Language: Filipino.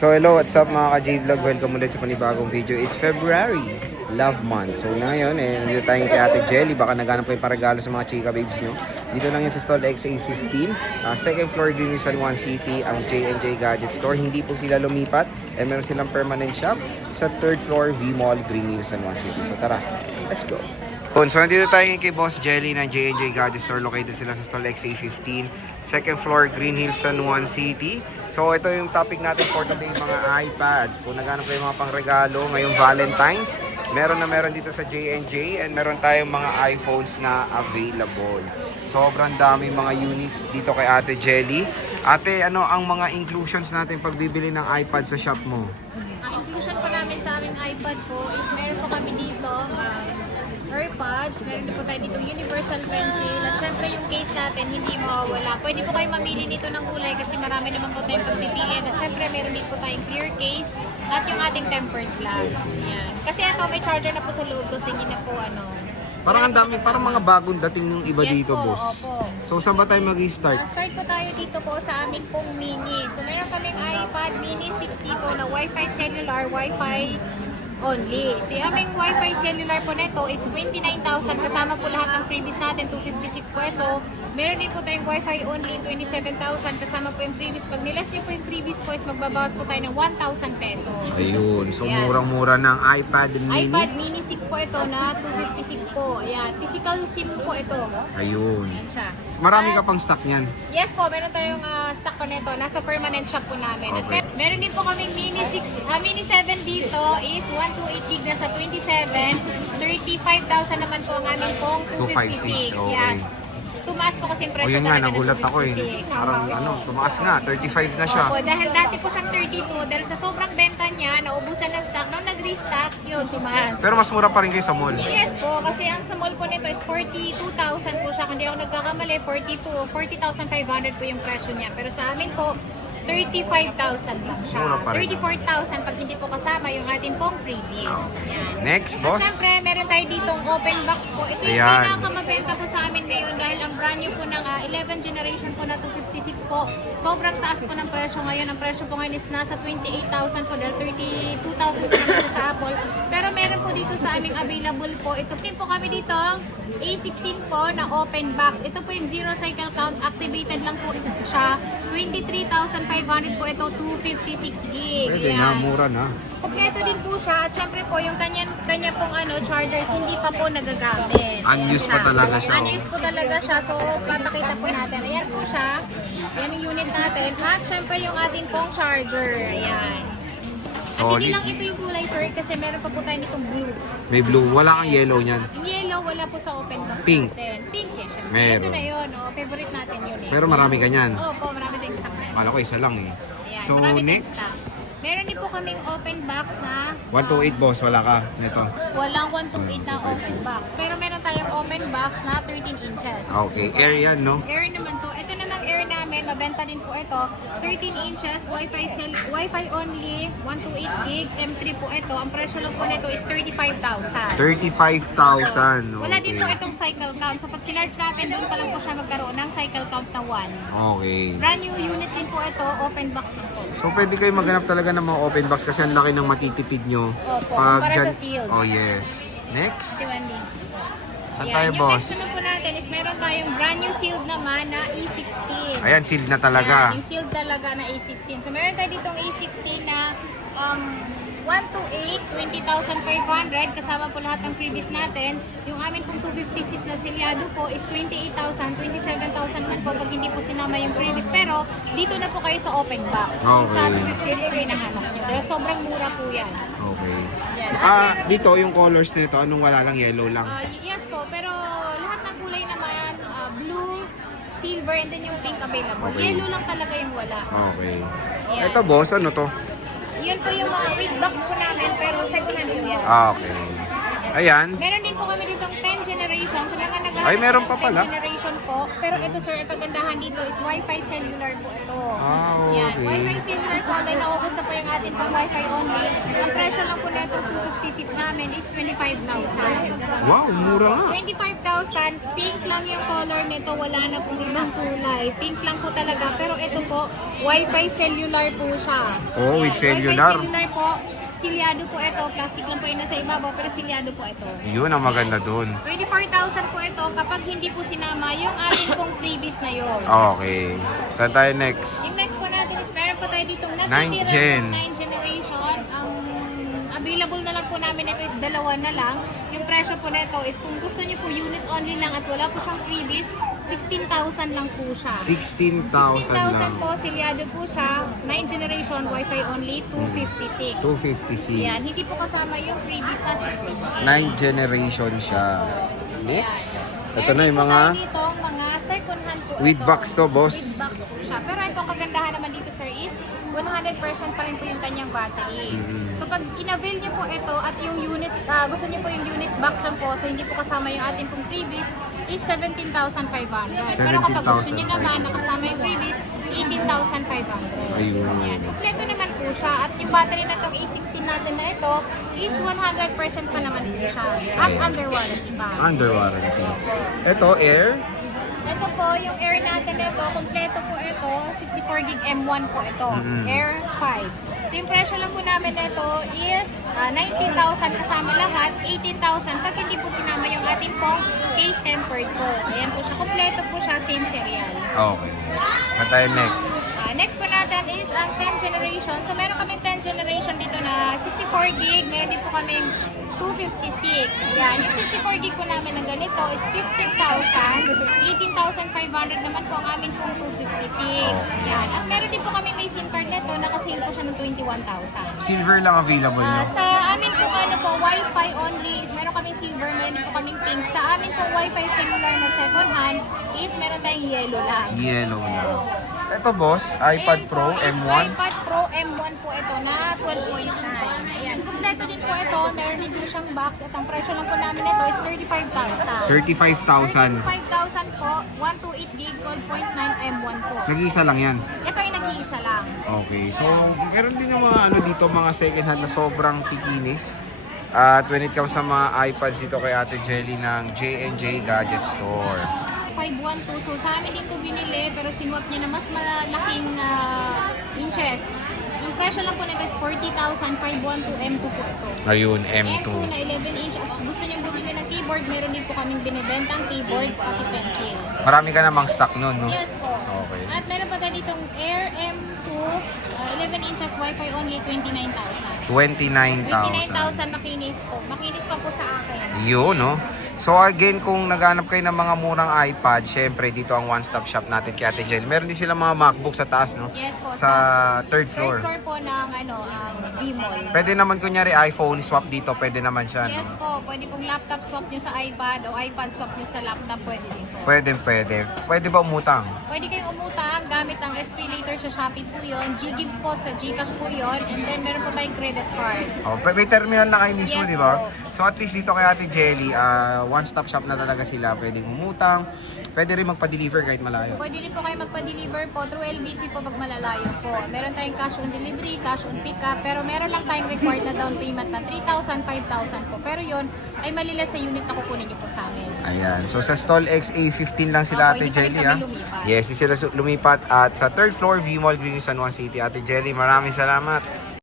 So hello, what's up mga ka-J-Vlog? Welcome ulit sa panibagong video. It's February, Love Month. So ngayon, nandito tayo kay Ate Jelly. Baka naghanap po yung paragalo sa mga chika babes nyo. Dito lang yan sa stall XA15. Second floor, Green San Juan City, ang J&J Gadget Store. Hindi po sila lumipat. And meron silang permanent shop sa third floor, V-Mall, Green San Juan City. So tara, let's go. So nandito tayo kay Boss Jelly ng J&J Gadget Store. Located sila sa stall XA15. Second floor, Green Hills, San Juan City. So ito yung topic natin for today, mga iPads. Kung naghanap kayo mga pangregalo ngayong Valentine's, meron dito sa J&J and meron tayong mga iPhones na available. Sobrang daming mga units dito kay Ate Jelly. Ate, ano ang mga inclusions natin pag bibili ng iPad sa shop mo? Ang inclusion po namin sa aming iPad po is meron po kami dito AirPods, meron din po tayo dito universal pencil, at syempre yung case natin hindi mawawala. Pwede po kayo mamili nito ng kulay kasi marami naman po tayong pagpipilian, at syempre meron din po tayong clear case at yung ating tempered glass. Yan. Kasi ito may charger na po sa loob, so hindi na po Parang ang dami, parang mga bagong dating yung iba yes dito, po, boss. Opo. So saan ba tayo mag-start? Start po tayo dito po sa amin pong mini. So meron kaming iPad mini 60 to na Wi-Fi cellular, Wi-Fi only. So aming Wi-Fi cellular po nito is 29,000 kasama po lahat ng freebies natin, 256 po ito. Meron din po tayong Wi-Fi only, 27,000 kasama po yung freebies. Pag nilas niyo po yung freebies po is magbabawas po tayo ng 1,000 pesos. Ayun, so Ayan. murang-mura ng iPad mini. iPad mini 6 po ito na 256 po. Ayan, physical SIM po ito. Ayun. Ayan siya. Marami ka pang stock niyan. Yes po, meron tayong stock po nito. Nasa permanent shop po namin. Okay. At meron din po kaming mini 7 dito is 128 gig na sa 27. 35,000 naman po ang aming pong 256. 256, okay. Yes. Tumaas po kasi yung O presyo yun nga, talaga ng nagulat ako eh. 256. Parang tumaas nga, 35 na siya. Opo, dahil dati po siyang 32. Dahil sa sobrang benta niya, naubusan ng stock. Nung nag-restock, yun, tumaas. Pero mas mura pa rin kayo sa mall. Yes po, kasi ang sa mall po nito is 42,000 po siya. Kung di ako nagkakamali, 40,500 po yung presyo niya. Pero sa amin po, 35,000 lang siya. Mura pa rin. 34,000 pag hindi po kasama yung ating pong freebies. Yan. Next, At boss. syempre, meron tayo ditong open box po. Ito yung Ayan. pinakamabenta po sa amin ngayon dahil ang brand new po ng 11 generation po na 256 po. Sobrang taas po ng presyo ngayon. Ang presyo po ngayon is nasa 28,000 po dahil 32,000 po naman po sa Apple. Pero meron po dito sa aming available po. Ito po kami dito A16 po na open box. Ito po yung zero cycle count. Activated lang po siya. 23,500 po ito, 256 gig. Pwede Yan. na, mura na. Kompleto din po siya. At syempre po, yung kanya pong chargers, hindi pa po nagagamit. Ayan Unused pa siya. talaga siya, oh. Unused po talaga siya. So, papakita po natin. Ayan po siya. Ayan yung unit natin. At syempre yung ating pong charger. Ayan. At hindi Solid. lang ito yung kulay, sir, kasi meron pa po tayo nitong blue. May blue, wala kang yellow niyan. Yung yellow, wala po sa open box Pink. natin. Pink eh, syempre. Meron. Ito na yun, favorite natin yun eh. Pero marami ka niyan. Opo, marami tayong stock na. Akala ko isa lang eh. Ayan, So marami tayong next, stock. Meron din po kaming open box na 128 boss, wala ka. Nito. walang 128 na open box. Pero meron tayong open box na 13 inches. Okay, air yan, no? Air naman to. Ito namang air namin, mabenta din po ito. 13 inches, Wi-Fi only, 128 gig, M3 po ito. Ang presyo lang po nito is 35,000. 35,000. Wala din po Okay. itong cycle count. So pag charge natin, doon pa lang po siya magkaroon ng cycle count na 1. Okay. Brand new unit din po ito, open box lang po. So pwede kayo maghanap talaga ng mga open box kasi ang laki ng matitipid nyo. Opo, para sa dyan- sealed. Oh yes. Next. Si Wendy. Saan Yan. tayo, Yung boss? next naman po natin is meron tayong brand new sealed naman na E16. Ayan, sealed na talaga. Yan, yung sealed talaga na E16. So meron tayo ditong E16 na 128, 20,500 kasama po lahat ng freebies natin. Yung amin pong 256 na silyado po is 28,000, 27,000 man po pag hindi po sinama yung freebies. Pero dito na po kayo sa open box. Kung sa Okay. 256 yung hinahanap nyo. Dahil sobrang mura po yan. Okay. Yan. Dito yung colors nito, anong wala lang, yellow lang. Yes po, pero lahat ng kulay naman, blue, silver, and then yung pink available. Okay. Yellow lang talaga yung wala. Okay. Yan. Ito boss, ano to? Yun po yung mga with box po namin, pero second hand po yan. Okay. Yan. Ayan. Meron din po kami ditong 10 generation. Sa mga naghahanap Ay, meron ng pa pala. 10 generation po. Pero ito sir, ang kagandahan dito is Wi-Fi cellular po ito. Ah, Yan, okay. Wi-Fi cellular po. Dahil naubos na po yung atin pong Wi-Fi only. Ang presyo lang po na itong 256 namin is 25,000. Wow, mura nga. 25,000, pink lang yung color nito, wala na pong ibang kulay. Pink lang po talaga, pero ito po, Wi-Fi cellular po siya. Oh, with cellular. Wi-Fi cellular po, silyado po ito, plastic lang po yung nasa ibabaw, pero silyado po ito. Yun ang maganda dun. 24,000 po ito kapag hindi po sinama yung ating pong freebies na yun. Okay. Saan tayo next? Yung next po natin is meron po tayo ditong Ninth natitira gen. ng 9th generation. Ang available na lang po namin ito is dalawa na lang. Yung presyo po nito is kung gusto niyo po unit only lang at wala po siyang freebies, 16,000 lang po siya. 16,000 16,000 lang. po, silyado po siya, 9th generation, Wi-Fi only, 256. 256. Yan, hindi po kasama yung freebies sa 16K. 9th generation siya. Next. Ito na yung mga Dito, mga second hand po with ito. box to, boss. With box po siya. Pero ito, ang kagandahan naman dito, sir, is 100% pa rin po yung kanyang battery. So, pag in-avail niyo po ito at yung unit, gusto niyo po yung unit box lang po, so hindi po kasama yung ating pong freebies, is 17,500. Pero kapag gusto niyo naman, nakasama yung freebies, 18,500. Ayun. Yan. Kompleto naman po siya. At yung battery na itong A16 natin na ito, is 100% pa naman po siya. At under warranty pa. Under warranty. Ito, air. Ito po, yung Air natin ito, kompleto po ito, 64 gig M1 po ito, Air 5. So yung presyo lang po namin na ito is 19,000 kasama lahat, 18,000 pag hindi po sinama yung ating pong case tempered po. Ayan po siya, kompleto po siya, same serial. Okay. Saan tayo next? Next po natin is ang 10th generation. So meron kaming 10th generation dito na 64 gig, meron din po kaming 256. Ayan, yung 64 gig po namin na ganito is 15,000. 18,500 naman po ang amin pong 256. Ayan. At meron din po kami may SIM card nito, nakasale po siya ng 21,000. Silver lang available nyo. Sa amin po ano po, Wi-Fi only is meron kaming silver, meron din po kaming pink. Sa amin po Wi-Fi cellular na second hand is meron tayong yellow lang. Yellow na. Ito, boss, iPad Ayan Pro po is M1. iPad Pro M1 po ito na 12.9. Ayan. Kompleto din po ito. Meron din po siyang box. At ang presyo lang po namin ito is 35,000. 35,000. 35,000 po. 128 gig 12.9 M1 po. Nag-iisa lang yan. Ito ay nag-iisa lang. Okay, so meron din yung mga ano dito, mga second hand na sobrang kikinis. At when it comes sa mga iPads dito kay Ate Jelly ng J&J Gadget Store. 512. So sa amin din ito binili pero sinuwap niya na mas malaking inches. Yung presyo lang po nito is 40,000. 512 M2 po ito. Ayun, M2. M2 na 11 inch. At gusto niyo bumili ng keyboard, meron din po kaming binibentang keyboard pati pencil. Marami ka namang stock nun, no? Yes po. Okay. At meron pa tayo ditong Air M2, 11 inches Wi-Fi only, 29,000. 29,000. 29,000 makinis po. Makinis pa po sa akin. Yun, no? So again, kung naghanap kayo ng mga murang iPad, syempre dito ang one-stop shop natin kay Ate Jelly. Meron din sila mga MacBook sa taas, no? Yes po. Sa third floor. Third floor po ng B-Mall. Pwede naman kunyari iPhone swap dito, pwede naman siya, no? Yes po. Pwede pong laptop swap nyo sa iPad o iPad swap nyo sa laptop. Pwede din po. Pwede, pwede. Pwede ba umutang? Pwede kayong umutang gamit ang SP Later sa Shopee po yun. G-Gives po sa Gcash po yun. And then meron po tayong credit card. Oh, may terminal na kayo mismo, Yes di ba? po. So at least dito kay Ate Jelly, one-stop shop na talaga sila. Pwedeng umutang, pwede rin magpa-deliver kahit malayo. Pwede rin po kayo magpa-deliver po through LBC po pag malalayo po. Meron tayong cash on delivery, cash on pickup, pero meron lang tayong required na down payment na 3,000, 5,000 po. Pero yun ay malila sa unit na kukunin niyo po sa amin. Ayan. So sa stall XA15 lang sila, Opo, Ate hindi pa rin Jelly, kami ha? lumipat. Yes, di sila lumipat. At sa third floor, V-Mall Green, San Juan City. Ate Jelly, maraming salamat.